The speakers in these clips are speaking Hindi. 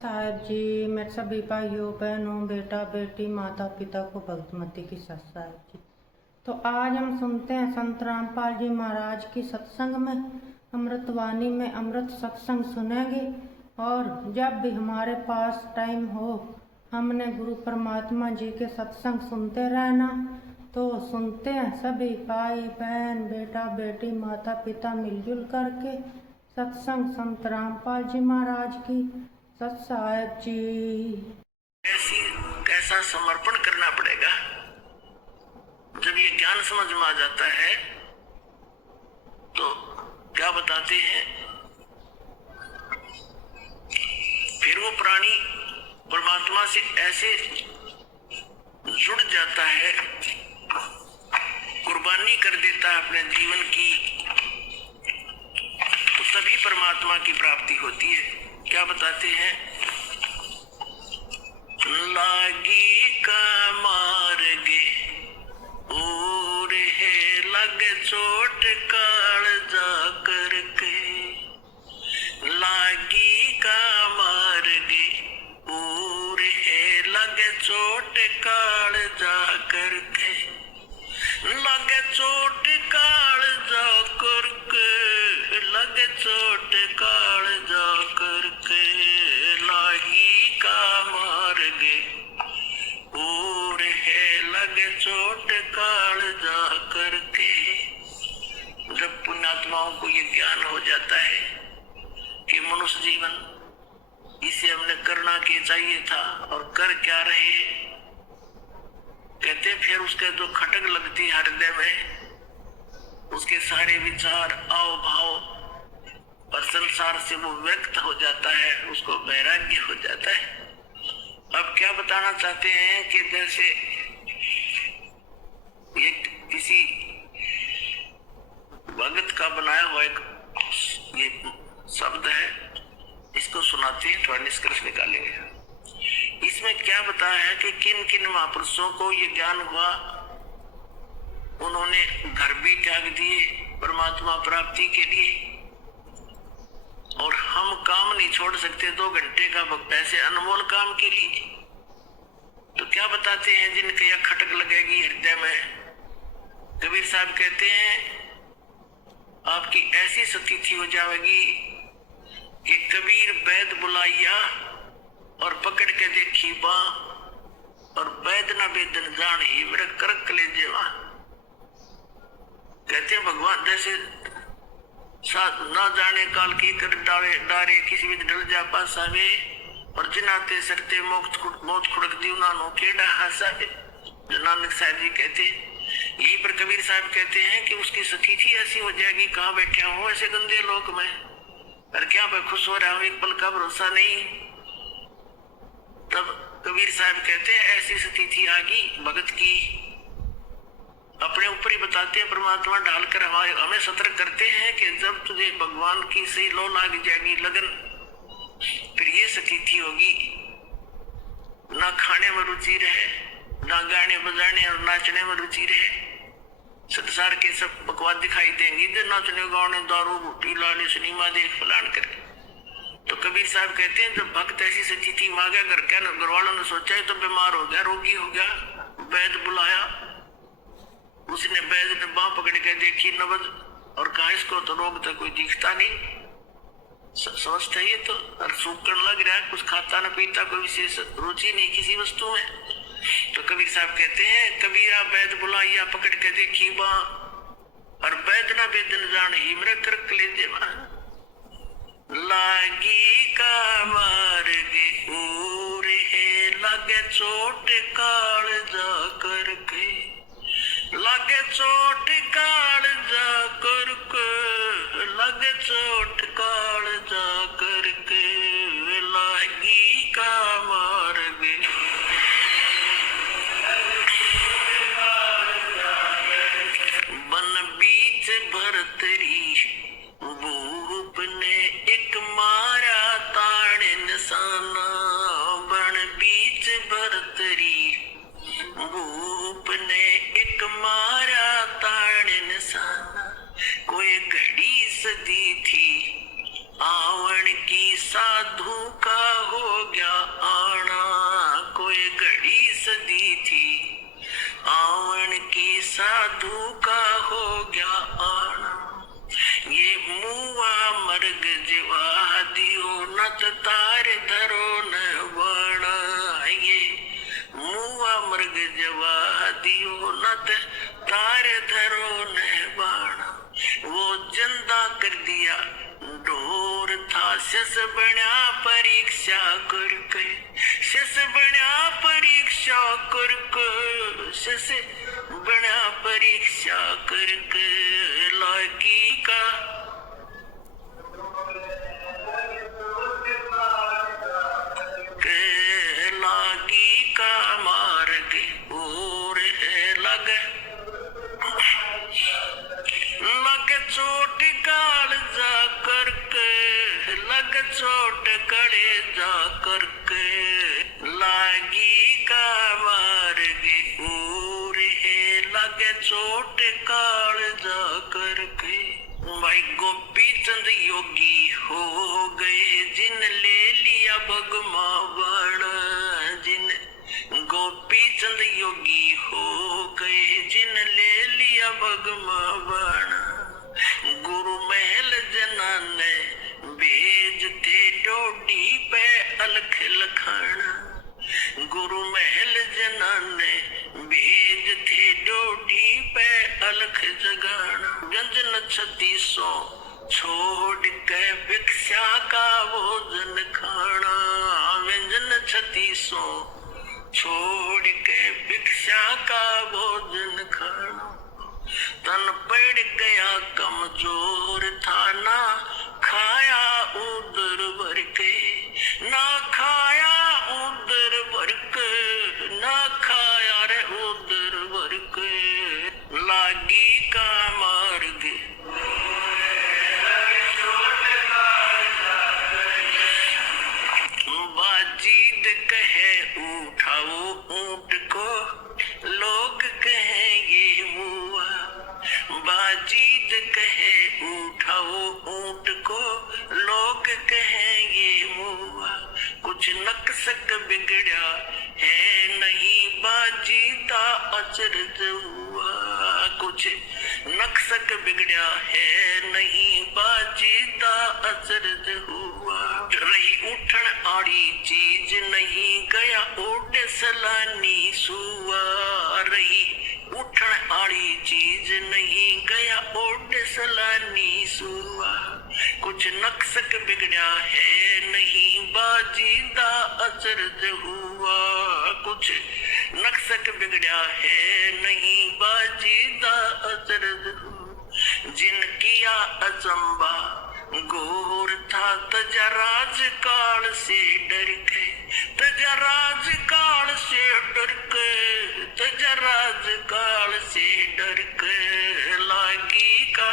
साहब जी, मेरे सभी भाइयों बहनों बेटा बेटी माता पिता को भक्तमती की सत साहब जी। तो आज हम सुनते हैं संत रामपाल जी महाराज की सत्संग में अमृतवाणी में अमृत सत्संग सुनेंगे। और जब भी हमारे पास टाइम हो हमने गुरु परमात्मा जी के सत्संग सुनते रहना। तो सुनते हैं सभी भाई बहन बेटा बेटी माता पिता मिलजुल करके सत्संग संत रामपाल जी महाराज की सत साहब जी। कैसा समर्पण करना पड़ेगा। जब ये ज्ञान समझ में आ जाता है तो क्या बताते हैं, फिर वो प्राणी परमात्मा से ऐसे जुड़ जाता है, कुर्बानी कर देता है अपने जीवन की, तो तभी परमात्मा की प्राप्ति होती है। क्या बताते हैं, लागी का मार्गे और है लग चोट काल जा करके, लागी का मार्गे और है लग चोट काल जा करके, लग चोट काल जा करके, लग चोट काल जा करके, लागी का मार्गे और है लग चोट काल जा करके। जब पुण्यात्माओं को ये ज्ञान हो जाता है कि मनुष्य जीवन इसे हमने करना क्या चाहिए था और कर क्या रहे, कहते फिर उसके जो खटक लगती हृदय में, उसके सारे विचार आव भाव और संसार से वो व्यक्त हो जाता है, उसको वैराग्य हो जाता है। अब क्या बताना चाहते हैं कि जैसे ये किसी भगत का बनाया हुआ एक ये शब्द है, इसको सुनाते हैं, थोड़ा निष्कर्ष निकालेंगे। इसमें क्या बताया है कि किन किन महापुरुषों को ये ज्ञान हुआ, उन्होंने घर भी त्याग दिए परमात्मा प्राप्ति के लिए, और हम काम नहीं छोड़ सकते 2 घंटे का वक्त ऐसे अनमोल काम के लिए। तो क्या बताते हैं, जिनके यह खटक लगेगी हृदय में, कबीर साहब कहते हैं आपकी ऐसी स्थिति हो जाएगी कि कबीर वैद बुलाइया और पकड़ के देखी बा, और वैद न वेदन जान ही मेरे करक ले जेवा। कहते हैं भगवान जैसे ना जाने काल की कर डारे डारे किसी भी डल जा पासावे, और जिनाते सरते मौत खुड़क दी उन्होंने केड़ा हंसावे। जो नानक साहब जी कहते, यही पर कबीर साहब कहते हैं कि उसकी स्थिति ऐसी हो जाएगी, कहाँ बैठे हो ऐसे गंदे लोक में, और क्या मैं खुश हो रहा हूँ, एक पल का भरोसा नहीं। तब कबीर साहब कहते हैं ऐसी स्थिति आ गई भगत की, अपने ऊपर ही बताते हैं परमात्मा डालकर हमें सतर्क करते हैं कि जब तुझे भगवान की सही लो लग जाएगी लगन, फिर ये स्थिति होगी, ना खाने में रुचि रहे, ना गाने बजाने और नाचने में रुचि रहे, संसार के सब बकवास दिखाई देंगी, जो नाचने गाने दारू बूटी लाले सिनेमा देख फलान करके। तो कबीर साहब कहते हैं जब भक्त ऐसी स्थिति मांगा घर क्या घर वालों ने सोचा है तो बीमार हो गया, रोगी हो गया, वैद बुलाया, उसने वैद ने बांह पकड़ के देखी नबज, और कहा इसको तो रोग तो कोई दिखता नहीं, समझता ही तो और सूखने लग रहा है, कुछ खाता न पीता, कोई विशेष रुचि नहीं किसी वस्तु में। तो कबीर साहब कहते हैं कबीरा वैद बुलाइया पकड़ के देखी बां, और वैद न वेदन जान ही मेरे करक ले जेवा। लागी का मार्गे और है लगे चोट काल जा करके, लगे चोट काल जा करके, लगे चोट काल जा करके, लागी का मार्गे बन बीच भरतरी भूप ने एक मारा ताड़ निशाना, बन बीच भरतरी भूप ने एक मारा ताड़ निशाना, कोई घड़ी सदी थी आवन की साधु का हो गया जवा दियो नत तारे धरो ने बाण। वो जंदा कर दिया ढोर था शस बना परीक्षा करके, शस बना परीक्षा करके, शस बना परीक्षा करके लागी का लागी का मार्ग और है लग चोट काल जा करके, लग चोट कड़े जा करके लागी का मार्ग और है लग चोट काल जा करके। भाई गोपी चंद योगी हो गए जिन ले लिया भगमा बण, जिन गोपी चंद योगी हो गए जिन ले लिया भगमा बण। गुरु महल जना ने भेज थे डोडी पे अलख लखाना, गुरु महल जना ने भेज थे डोडी पे अलख जगाना। व्यंजन 3600 छोड़ के भिक्षा का भोजन खाना, व्यंजन 3600 छोड़ के भिक्षा का भोजन खाना। तन पड़ गया कमजोर था ना खाया उदर भर के, ना खाया उदर भर के, ना खाया रे उदर भर के लागी का मार्ग। बाजीद कहे उठाओ ऊंट को लोग कहेंगे मुआ, बाजीद कहे उठाओ ऊंट को लोग कहेंगे मुआ। कुछ नक्सक बिगड़ा है नहीं बाजीदा अचरज हुआ, कुछ नक्सक बिगड़ा है नहीं बाजीदा अचरज हुआ। रही उठन आड़ी चीज नहीं गया ओडे सलानी सुआ, रही उठन आड़ी चीज नहीं गया ओडे सलानी सुआ। कुछ नक्सक बिगड़ा है नहीं बाजीदा अचरज हुआ, कुछ नक्सक बिगड़ा है नहीं बाजीदा अचरज हुआ। जिन किया अचंबा घोर था तजा राज काल से डर के, तजा राज काल से डर के, तजा राज काल से डर के लागी का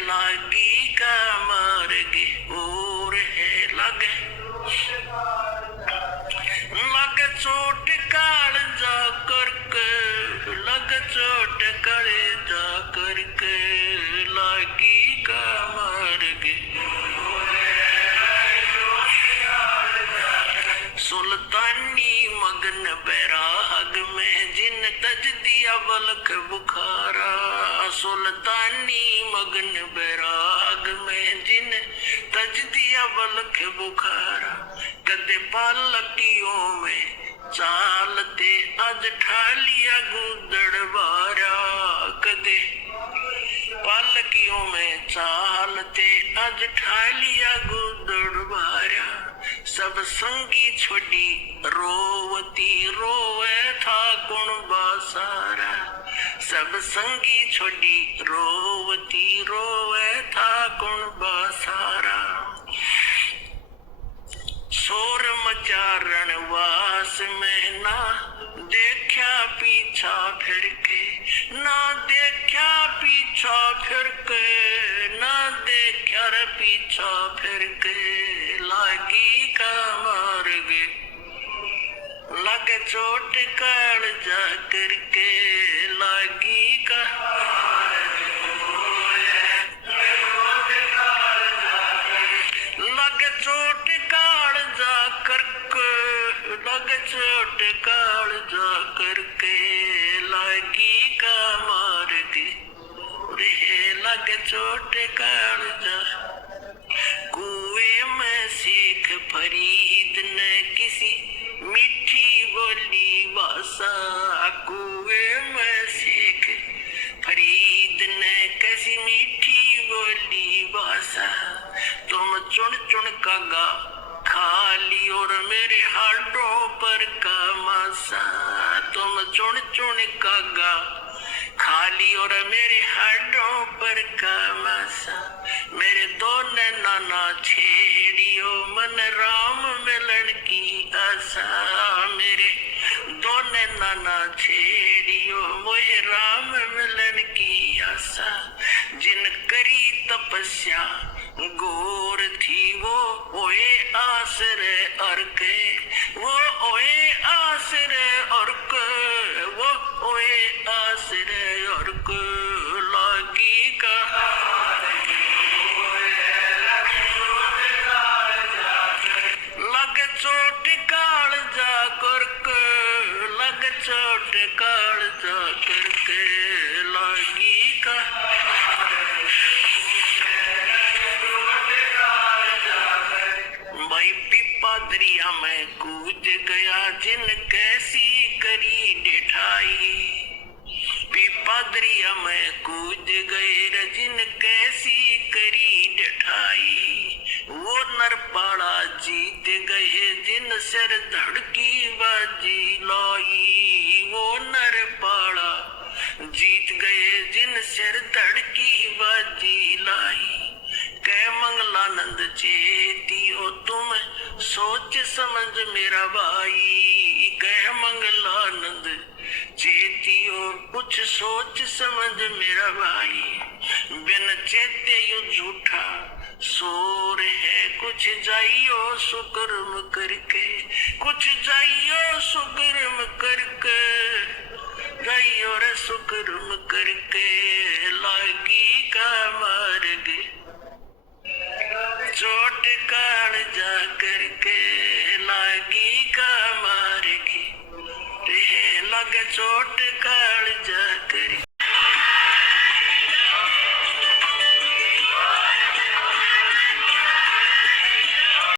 लागी का मार्ग और है लग चोट काल जा करके, लग चोट करे जा करके लागी का मार्ग। सुल्तानी मगन बैराग में जिन तज दिया बलक बुखारा, सुल्तानी मगन बैराग में जिन तज दिया बलक बुखारा। कदे पालकियों में चालते आज ठालिया गुदड़ बारा, कदे पालकियों में चालते आज ठालिया गुदड़ बारा। सब संगी छोड़ी रोवती रोवे था गुण बासारा, सब संगी छोड़ी रोवती रोवे था गुण बासारा। शोर मचा रणवास में ना देखा पीछा फिर के, ना देखा पीछा फिर के, ना देखा रे पीछा फिर के लागी का मार्ग। लग चोट काल जा करके लागी का लग चोट काल जा करके, लग चोट काल जा करके लागी का मार्ग रे लग चोट काल जा। कुएं में सीख फरीद ने किसी मीठी बोली भाषा कुएं में सेक। फरीद ने कैसी मीठी बोली भाषा, तुम चुन चुन का गा खाली और मेरे हाथों पर का मासा। तुम चुन चुन का गा खाली और मेरे हाथों पर का मासा। मेरे दो नैना ना छेड़ियो मन राम मिलन की आशा। मेरे दो नैना ना छेड़ियो मोहे राम मिलन की आशा। जिन करी तपस्या गोर थी वो ओए आसरे अर्क। वो ओए आसरे अर्क, वो ओए आसरे अर्क लागी का। लग चोट काल जा करक, लग चोट काल जा करके लागी का। भाई पिपा दरिया में कूद गया जिन कैसी करी डिठाई। पिपा दरिया में कूद गए जिन कैसी करी डिठाई। वो नरपाड़ा जीत गए जिन सिर धड़की बाजी लाई। वो नरपाड़ा जीत गए जिन सिर धड़की बाजी लाई। कह मंगलानंद चेती हो तुम सोच समझ मेरा भाई। कह मंगलानंद चेती हो कुछ सोच समझ मेरा भाई। बिन चेते यू झूठा शोर है, कुछ जाइयो सुकर्म करके। कुछ जाइयो सुकर्म करके, जाइयो रे सुकर्म करके लागी का मार्ग। चोट काल जा करके लागी का मार्गी। लग चोट काल जा करके।